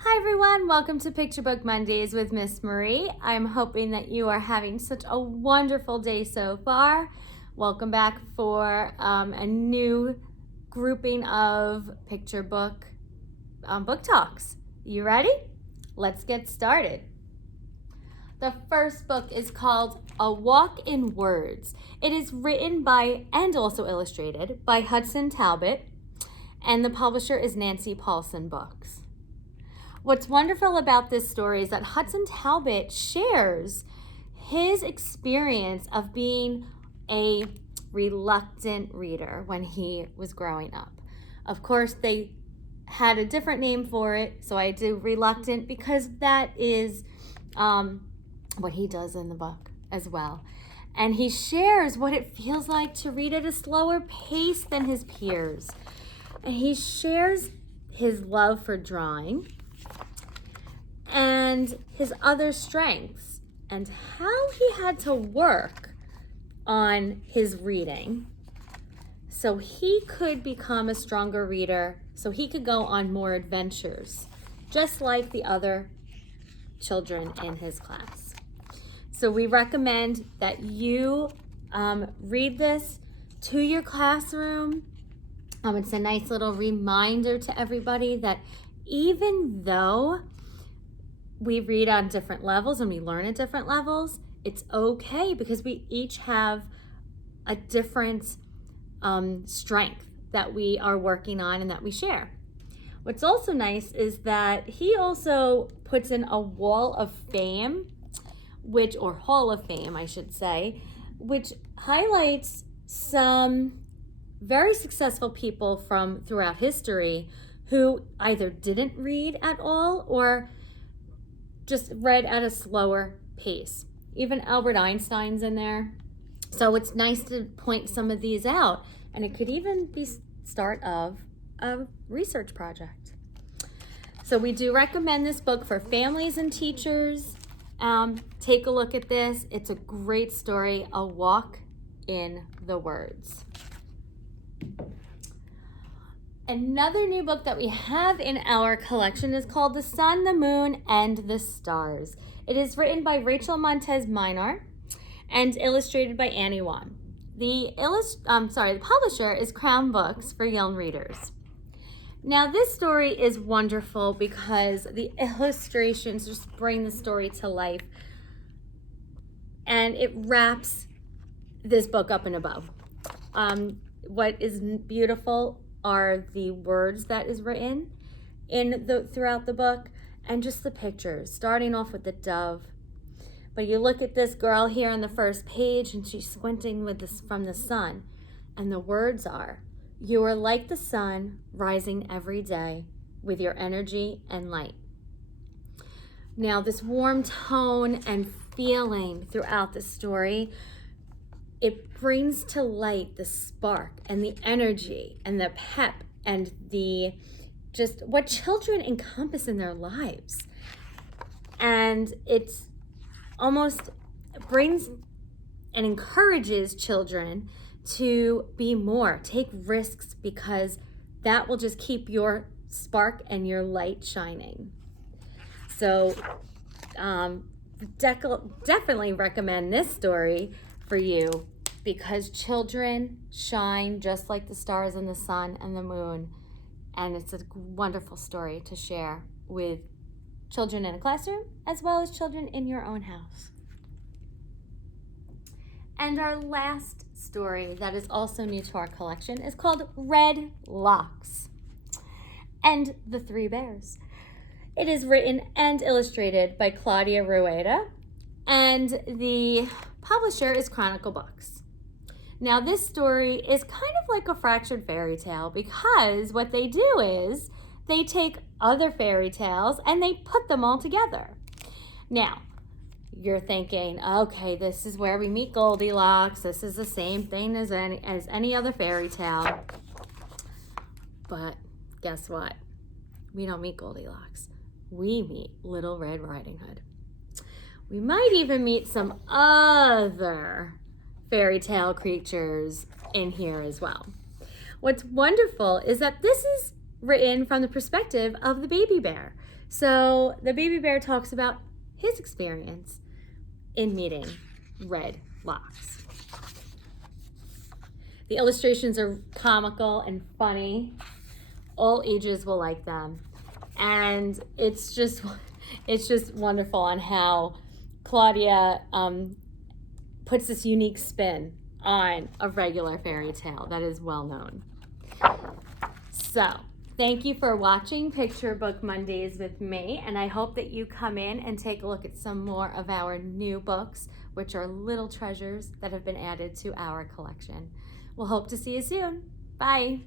Hi everyone, welcome to Picture Book Mondays with Miss Marie. I'm hoping that you are having such a wonderful day so far. Welcome back for a new grouping of picture book book talks. You ready? Let's get started. The first book is called A Walk in Words. It is written by and also illustrated by Hudson Talbott, and the publisher is Nancy Paulsen Books. What's wonderful about this story is that Hudson Talbott shares his experience of being a reluctant reader when he was growing up. Of course, they had a different name for it, so I do reluctant because that is what he does in the book as well. And he shares what it feels like to read at a slower pace than his peers. And he shares his love for drawing and his other strengths and how he had to work on his reading so he could become a stronger reader, so he could go on more adventures, just like the other children in his class. So we recommend that you read this to your classroom. It's a nice little reminder to everybody that even though we read on different levels and we learn at different levels, it's okay because we each have a different strength that we are working on and that we share. What's also nice is that he also puts in a wall of fame, or hall of fame, I should say, which highlights some very successful people from throughout history who either didn't read at all or just read at a slower pace. Even Albert Einstein's in there. So it's nice to point some of these out, and it could even be start of a research project. So we do recommend this book for families and teachers. Take a look at this. It's a great story, A Walk in the Words. Another new book that we have in our collection is called The Sun, the Moon, and the Stars. It is written by Rachel Montez Minor and illustrated by Annie Wan. The publisher is Crown Books for young readers. Now this story is wonderful because the illustrations just bring the story to life, and it wraps this book up and above. What is beautiful are the words that is written throughout the book, and just the pictures, starting off with the dove. But you look at this girl here on the first page, and she's squinting from the sun, and the words are, "You are like the sun, rising every day with your energy and light." Now, this warm tone and feeling throughout the story, it brings to light the spark and the energy and the pep and just what children encompass in their lives. And it's almost brings and encourages children to be more, take risks, because that will just keep your spark and your light shining. So definitely recommend this story for you because children shine just like the stars and the sun and the moon, and it's a wonderful story to share with children in a classroom as well as children in your own house. And our last story that is also new to our collection is called Red Locks and the Three Bears. It is written and illustrated by Claudia Rueda, and the publisher is Chronicle Books. Now this story is kind of like a fractured fairy tale because what they do is they take other fairy tales and they put them all together. Now, you're thinking, okay, this is where we meet Goldilocks. This is the same thing as any other fairy tale. But guess what? We don't meet Goldilocks. We meet Little Red Riding Hood. We might even meet some other fairy tale creatures in here as well. What's wonderful is that this is written from the perspective of the baby bear. So the baby bear talks about his experience in meeting Red Locks. The illustrations are comical and funny. All ages will like them. And it's just wonderful on how Claudia puts this unique spin on a regular fairy tale that is well known. So, thank you for watching Picture Book Mondays with me, and I hope that you come in and take a look at some more of our new books, which are little treasures that have been added to our collection. We'll hope to see you soon. Bye.